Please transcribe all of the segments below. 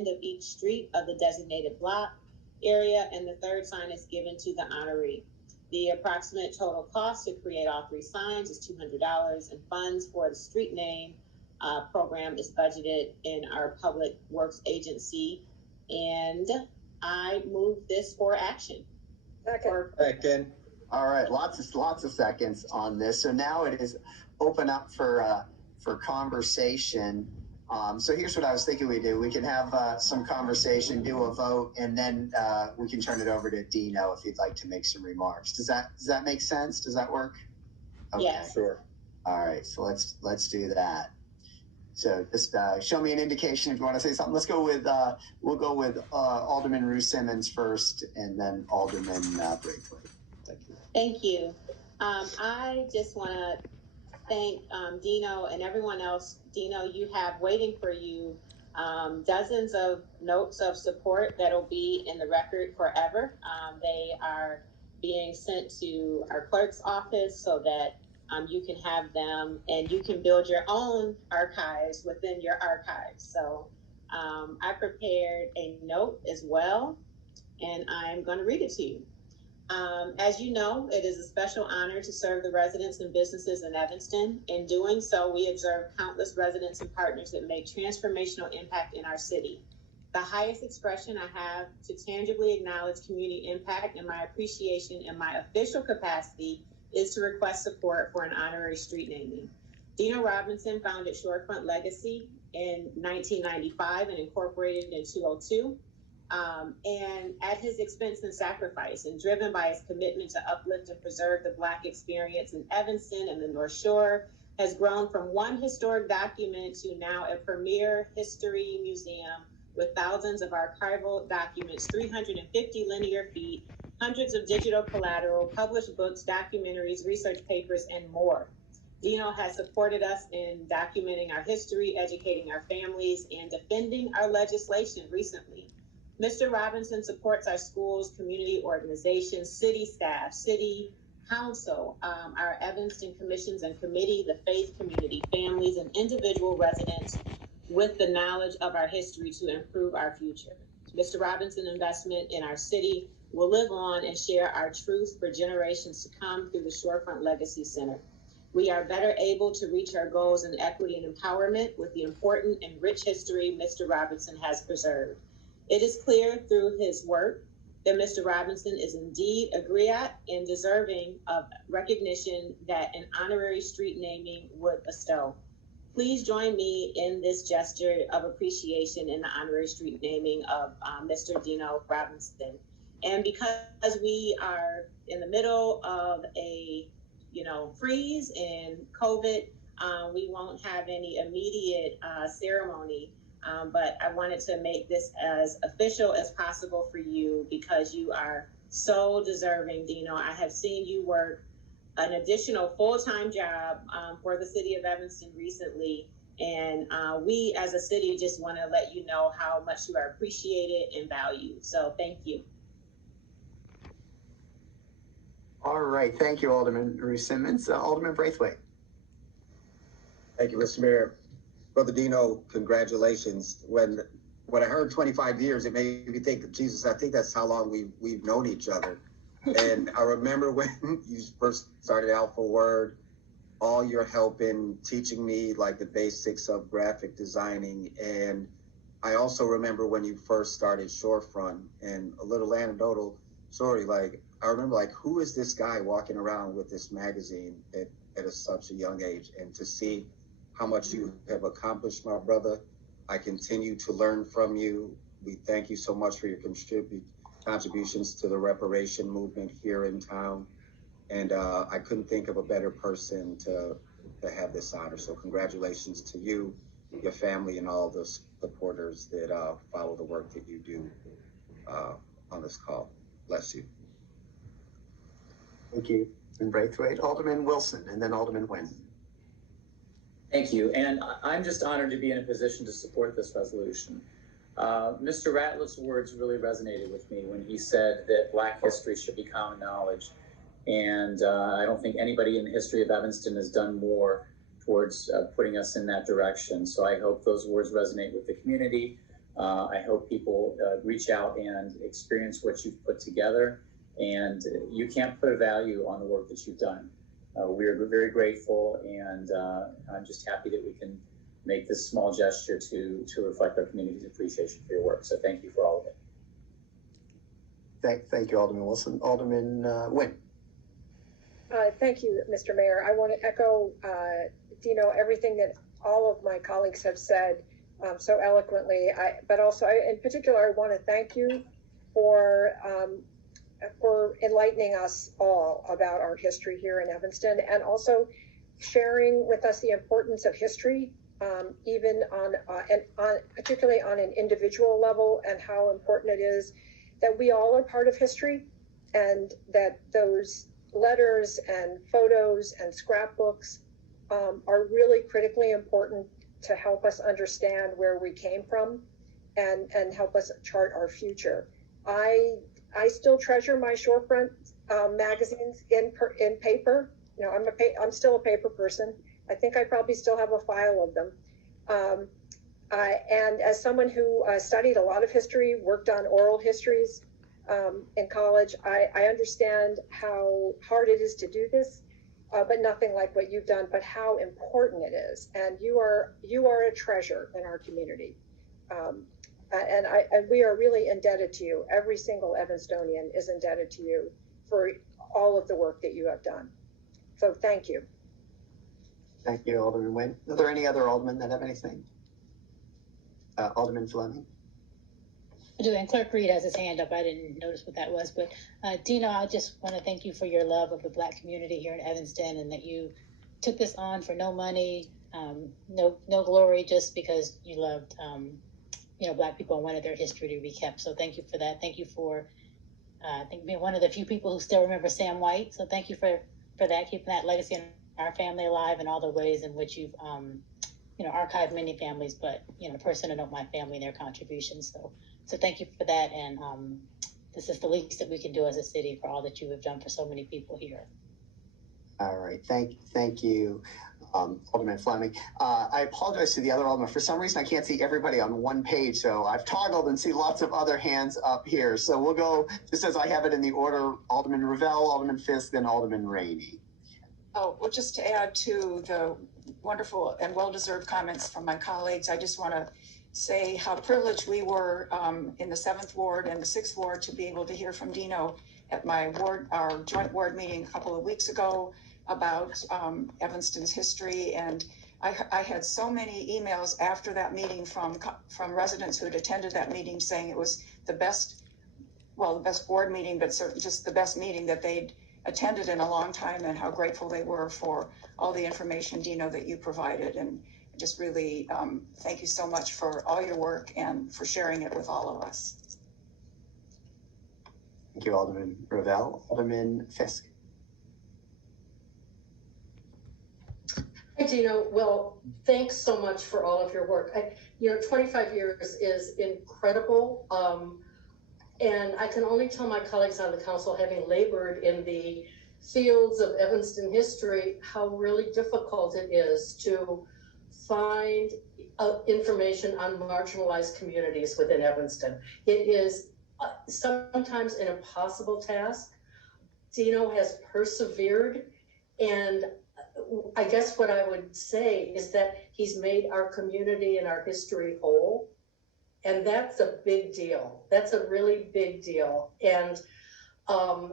end of each street of the designated block area, and the third sign is given to the honoree. The approximate total cost to create all three signs is $200, and funds for the street name program is budgeted in our Public Works Agency. And I move this for action. Second. All right, lots of seconds on this. So now it is open up for conversation. So here's what I was thinking we do. We can have some conversation, do a vote, and then we can turn it over to Dino if you'd like to make some remarks. Does that make sense? Does that work? Okay. Yes. Sure. All right, so let's do that. So just show me an indication if you want to say something. Let's go with we'll go with Alderman Ruth Simmons first, and then Alderman Braithwaite. Thank you. Thank you. I just want to thank Dino and everyone else. Dino, you have waiting for you dozens of notes of support that'll be in the record forever. They are being sent to our clerk's office so that you can have them and you can build your own archives within your archives. So I prepared a note as well, and I'm going to read it to you. As you know, it is a special honor to serve the residents and businesses in Evanston. In doing so, we observe countless residents and partners that make transformational impact in our city. The highest expression I have to tangibly acknowledge community impact and my appreciation in my official capacity is to request support for an honorary street naming. Dino Robinson founded Shorefront Legacy in 1995 and incorporated in 2002. And at his expense and sacrifice, and driven by his commitment to uplift and preserve the Black experience in Evanston and the North Shore, has grown from one historic document to now a premier history museum with thousands of archival documents, 350 linear feet, hundreds of digital collateral, published books, documentaries, research papers, and more. Dino has supported us in documenting our history, educating our families, and defending our legislation recently. Mr. Robinson supports our schools, community organizations, city staff, city council, our Evanston commissions and committee, the faith community, families, and individual residents with the knowledge of our history to improve our future. Mr. Robinson's investment in our city will live on and share our truth for generations to come through the Shorefront Legacy Center. We are better able to reach our goals in equity and empowerment with the important and rich history Mr. Robinson has preserved. It is clear through his work that Mr. Robinson is indeed a griot and deserving of recognition that an honorary street naming would bestow. Please join me in this gesture of appreciation in the honorary street naming of Mr. Dino Robinson. And because we are in the middle of a freeze and COVID, we won't have any immediate ceremony. But I wanted to make this as official as possible for you because you are so deserving, Dino. I have seen you work an additional full-time job for the city of Evanston recently. And we as a city just want to let you know how much you are appreciated and valued. So thank you. All right. Thank you, Alderman Ruth Simmons. Alderman Braithwaite. Thank you, Mr. Mayor. Brother Dino, congratulations. When I heard 25 years, it made me think, Jesus, I think that's how long we've known each other. And I remember when you first started out for Word, all your help in teaching me like the basics of graphic designing. And I also remember when you first started Shorefront, and a little anecdotal story, like I remember like, who is this guy walking around with this magazine at such a young age? And to see how much you have accomplished, my brother. I continue to learn from you. We thank you so much for your contributions to the reparation movement here in town. And I couldn't think of a better person to have this honor. So congratulations to you, your family, and all the supporters that follow the work that you do on this call. Bless you. Thank you. And Braithwaite, Alderman Wilson, and then Alderman Nguyen. Thank you, and I'm just honored to be in a position to support this resolution. Mr. Ratliff's words really resonated with me when he said that Black history should be common knowledge, and I don't think anybody in the history of Evanston has done more towards putting us in that direction. So I hope those words resonate with the community. I hope people reach out and experience what you've put together, and you can't put a value on the work that you've done. We are very grateful, and I'm just happy that we can make this small gesture to reflect our community's appreciation for your work. So thank you for all of it. Thank you, Alderman Wilson. Alderman Nguyen. Thank you, Mr. Mayor. I want to echo, Dino, everything that all of my colleagues have said so eloquently. But also, in particular, I want to thank you for enlightening us all about our history here in Evanston, and also sharing with us the importance of history, even particularly on an individual level, and how important it is that we all are part of history, and that those letters and photos and scrapbooks are really critically important to help us understand where we came from and help us chart our future. I still treasure my Shorefront magazines in paper. You know, I'm still a paper person. I think I probably still have a file of them. And as someone who studied a lot of history, worked on oral histories in college, I understand how hard it is to do this, but nothing like what you've done, but how important it is. And you are a treasure in our community. And we are really indebted to you. Every single Evanstonian is indebted to you for all of the work that you have done. So thank you. Thank you, Alderman Nguyen. Are there any other aldermen that have anything? Alderman Fleming. I do, and Clerk Reed has his hand up. I didn't notice what that was, but Dino, I just want to thank you for your love of the Black community here in Evanston, and that you took this on for no money, no glory, just because you loved, Black people and wanted their history to be kept. So thank you for that. Thank you for, I think, being one of the few people who still remember Sam White. So thank you for that, keeping that legacy in our family alive, and all the ways in which you've, archived many families, but, a person to note my family and their contributions. So thank you for that. And this is the least that we can do as a city for all that you have done for so many people here. All right. Thank you, Alderman Fleming. I apologize to the other alderman. For some reason, I can't see everybody on one page, so I've toggled and see lots of other hands up here. So we'll go, just as I have it in the order, Alderman Revelle, Alderman Fisk, then Alderman Rainey. Oh, well, just to add to the wonderful and well-deserved comments from my colleagues, I just want to say how privileged we were in the 7th Ward and the 6th Ward to be able to hear from Dino at our joint ward meeting a couple of weeks ago about Evanston's history. And I had so many emails after that meeting from residents who had attended that meeting saying it was the best board meeting, but certainly just the best meeting that they'd attended in a long time, and how grateful they were for all the information, Dino, that you provided. And just really thank you so much for all your work and for sharing it with all of us. Thank you, Alderman Revelle. Alderman Fisk. Hi, Dino. Well, thanks so much for all of your work. 25 years is incredible. And I can only tell my colleagues on the council, having labored in the fields of Evanston history, how really difficult it is to find information on marginalized communities within Evanston. It is sometimes an impossible task. Dino has persevered, and I guess what I would say is that he's made our community and our history whole. And that's a big deal. That's a really big deal. And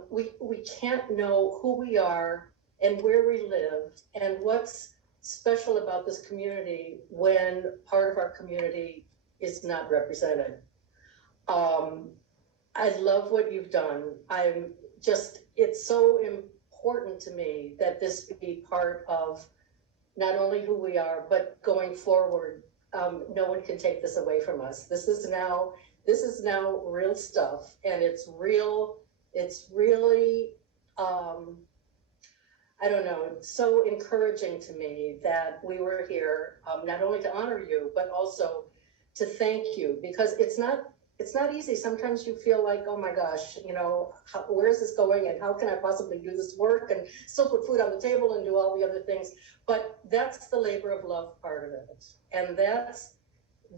we can't know who we are and where we live and what's special about this community when part of our community is not represented. I love what you've done. It's so important to me that this be part of not only who we are, but going forward. No one can take this away from us. This is now real stuff, and it's real. It's really, I don't know, it's so encouraging to me that we were here, not only to honor you, but also to thank you, because it's not easy. Sometimes you feel like, oh my gosh, where is this going, and how can I possibly do this work and still put food on the table and do all the other things? But that's the labor of love part of it. And that's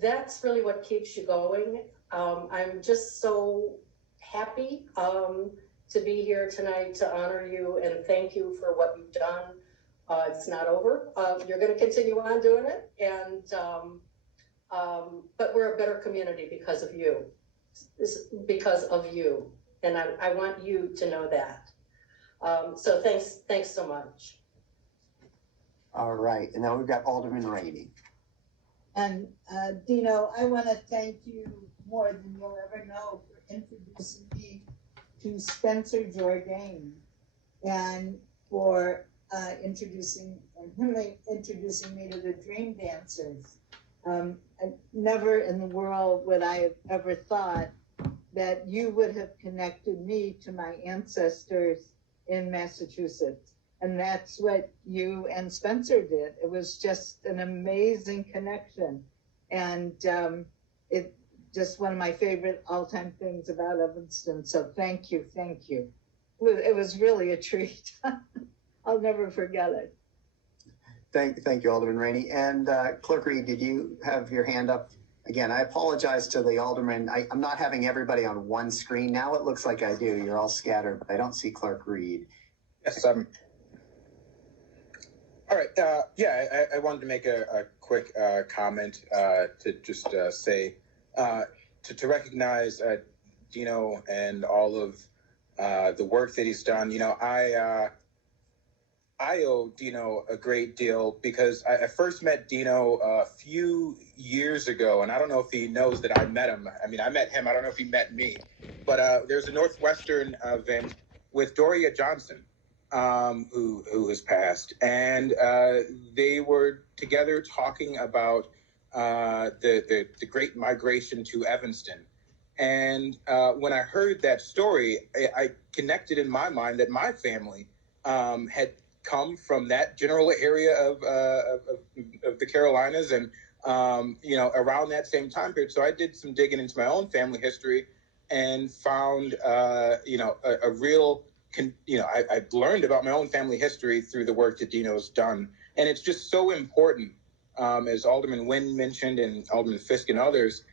that's really what keeps you going. I'm just so happy to be here tonight to honor you and thank you for what you've done. It's not over. You're going to continue on doing it, and but we're a better community because of you. Because of you, and I want you to know that. So thanks so much. All right, and now we've got Alderman Rainey. And Dino, I want to thank you more than you'll ever know for introducing me to Spencer Jourdain and for introducing me to the Dream Dancers. Never in the world would I have ever thought that you would have connected me to my ancestors in Massachusetts. And that's what you and Spencer did. It was just an amazing connection. And it just one of my favorite all-time things about Evanston. So thank you, thank you. It was really a treat. I'll never forget it. Thank you, Alderman Rainey. And Clerk Reed, did you have your hand up? Again, I apologize to the Alderman. I'm not having everybody on one screen. Now it looks like I do. You're all scattered, but I don't see Clerk Reed. Yes, all right. Yeah, I wanted to make a quick comment to just say to recognize Dino and all of the work that he's done. You know, I owe Dino a great deal because I first met Dino a few years ago, and I don't know if he knows that I met him. I mean, I met him. I don't know if he met me. But there's a Northwestern event with Doria Johnson, who has passed, and they were together talking about the Great Migration to Evanston. And when I heard that story, I connected in my mind that my family had come from that general area of the Carolinas, and you know, around that same time period. So I did some digging into my own family history and found you know, a real I learned about my own family history through the work that Dino's done, and it's just so important, as Alderman Nguyen mentioned and Alderman Fisk and others,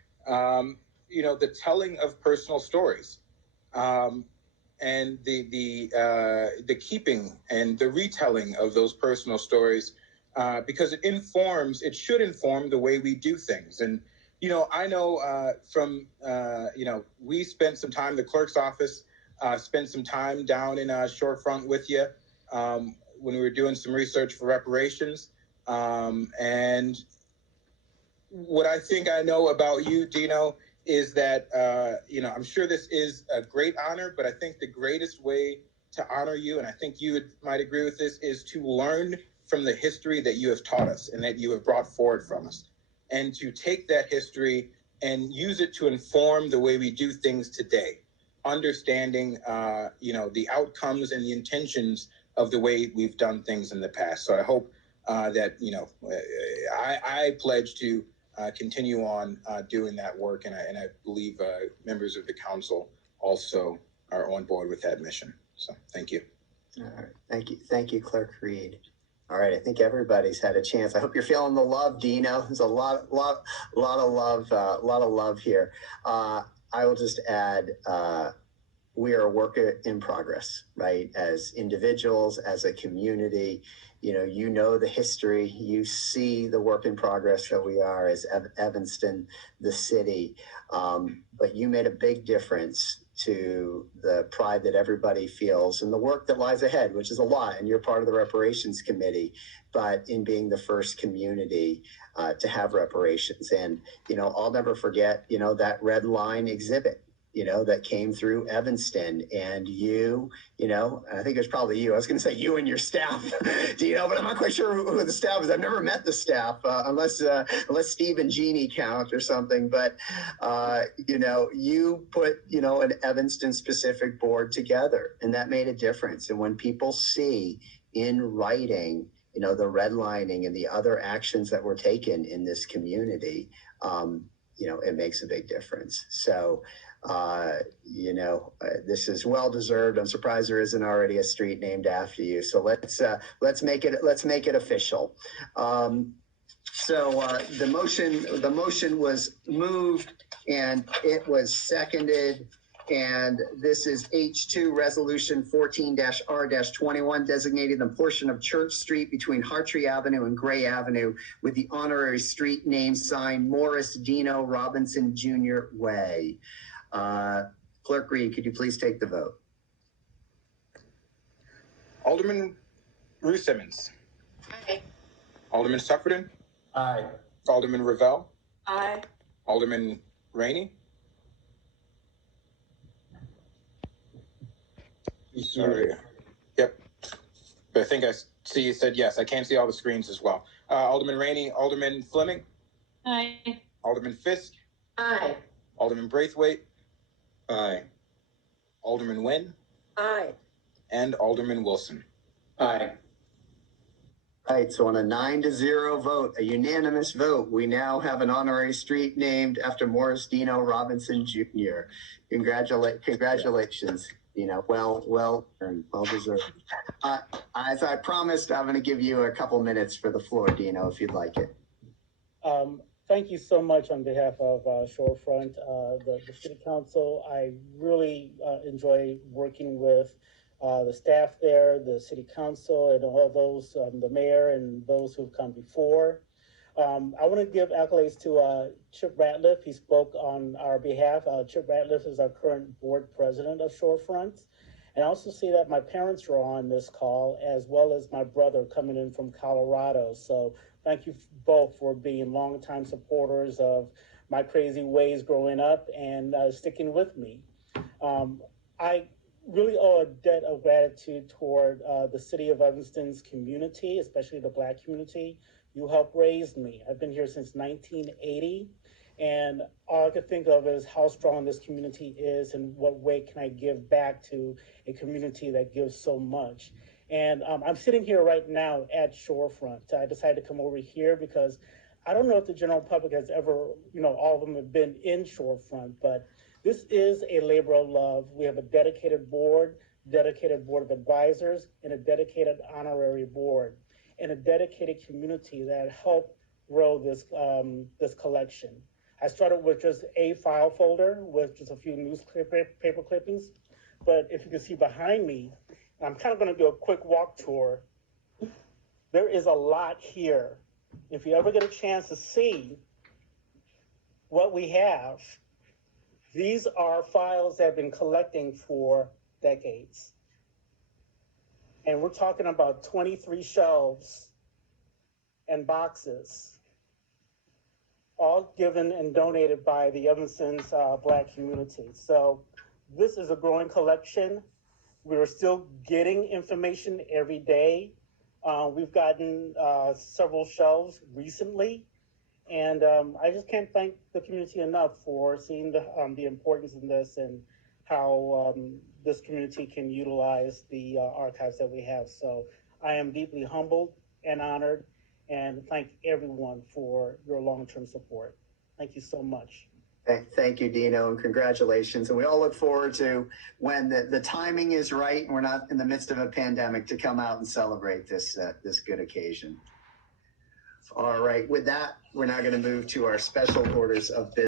you know, the telling of personal stories. And the keeping and the retelling of those personal stories, because it should inform the way we do things. And, you know, I know from, you know, we spent some time, the clerk's office spent some time down in Shorefront with you when we were doing some research for reparations. And what I think I know about you, Dino, is that, you know, I'm sure this is a great honor, but I think the greatest way to honor you, and I think you might agree with this, is to learn from the history that you have taught us and that you have brought forward from us, and to take that history and use it to inform the way we do things today, understanding, you know, the outcomes and the intentions of the way we've done things in the past. So I hope that, you know, I pledge to continue on doing that work, and I believe members of the council also are on board with that mission. So thank you. All right, thank you, Clerk Reed. All right, I think everybody's had a chance. I hope you're feeling the love, Dino. There's a lot of love here. I will just add, we are a work in progress, right? As individuals, as a community, you know the history, you see the work in progress that we are as Evanston, the city. But you made a big difference to the pride that everybody feels and the work that lies ahead, which is a lot. And you're part of the reparations committee, but in being the first community to have reparations. And, I'll never forget, that red line exhibit, that came through Evanston, and I think it was probably you. I was going to say you and your staff, but I'm not quite sure who the staff is. I've never met the staff unless Steve and Jeannie count or something. But, you put, an Evanston specific board together, and that made a difference. And when people see in writing, the redlining and the other actions that were taken in this community, it makes a big difference. So, this is well deserved. I'm surprised there isn't already a street named after you. So let's make it official. So the motion was moved and it was seconded. And this is H2 Resolution 14-R-21, designating the portion of Church Street between Hartree Avenue and Gray Avenue with the honorary street name sign Morris Dino Robinson Jr. Way. Clerk Reed, could you please take the vote? Alderman Ruth Simmons. Aye. Alderman Suffredin. Aye. Alderman Ravel. Aye. Alderman Rainey. Sorry. Yep. I think I see you said yes. I can't see all the screens as well. Alderman Rainey, Alderman Fleming. Aye. Alderman Fisk. Aye. Alderman Braithwaite. Aye. Alderman Nguyen. Aye. And Alderman Wilson. Aye. All right, so on a 9-0 vote, a unanimous vote, we now have an honorary street named after Morris Dino Robinson Jr. Congratulations, Dino. Well earned, well deserved. As I promised, I'm going to give you a couple minutes for the floor, Dino, if you'd like it. Thank you so much on behalf of Shorefront, the City Council. I really enjoy working with the staff there, the City Council, and all those, the mayor and those who've come before. I want to give accolades to Chip Ratliff. He spoke on our behalf. Chip Ratliff is our current board president of Shorefront. And I also see that my parents are on this call, as well as my brother coming in from Colorado. So thank you both for being longtime supporters of my crazy ways growing up and sticking with me. I really owe a debt of gratitude toward the city of Evanston's community, especially the Black community. You helped raise me. I've been here since 1980, and all I could think of is how strong this community is and what way can I give back to a community that gives so much. And I'm sitting here right now at Shorefront. I decided to come over here because I don't know if the general public has ever, all of them have been in Shorefront, but this is a labor of love. We have a dedicated board of advisors, and a dedicated honorary board, and a dedicated community that helped grow this collection. I started with just a file folder with just a few newspaper clippings, but if you can see behind me, I'm kind of going to do a quick walk tour. There is a lot here. If you ever get a chance to see what we have, these are files that have been collecting for decades. And we're talking about 23 shelves and boxes, all given and donated by the Evanston's Black community. So this is a growing collection. We're still getting information every day. We've gotten several shelves recently. And I just can't thank the community enough for seeing the importance in this and how this community can utilize the archives that we have. So I am deeply humbled and honored, and thank everyone for your long-term support. Thank you so much. Thank you, Dino, and congratulations. And we all look forward to when the timing is right and we're not in the midst of a pandemic to come out and celebrate this good occasion. All right, with that, we're now going to move to our special orders of business.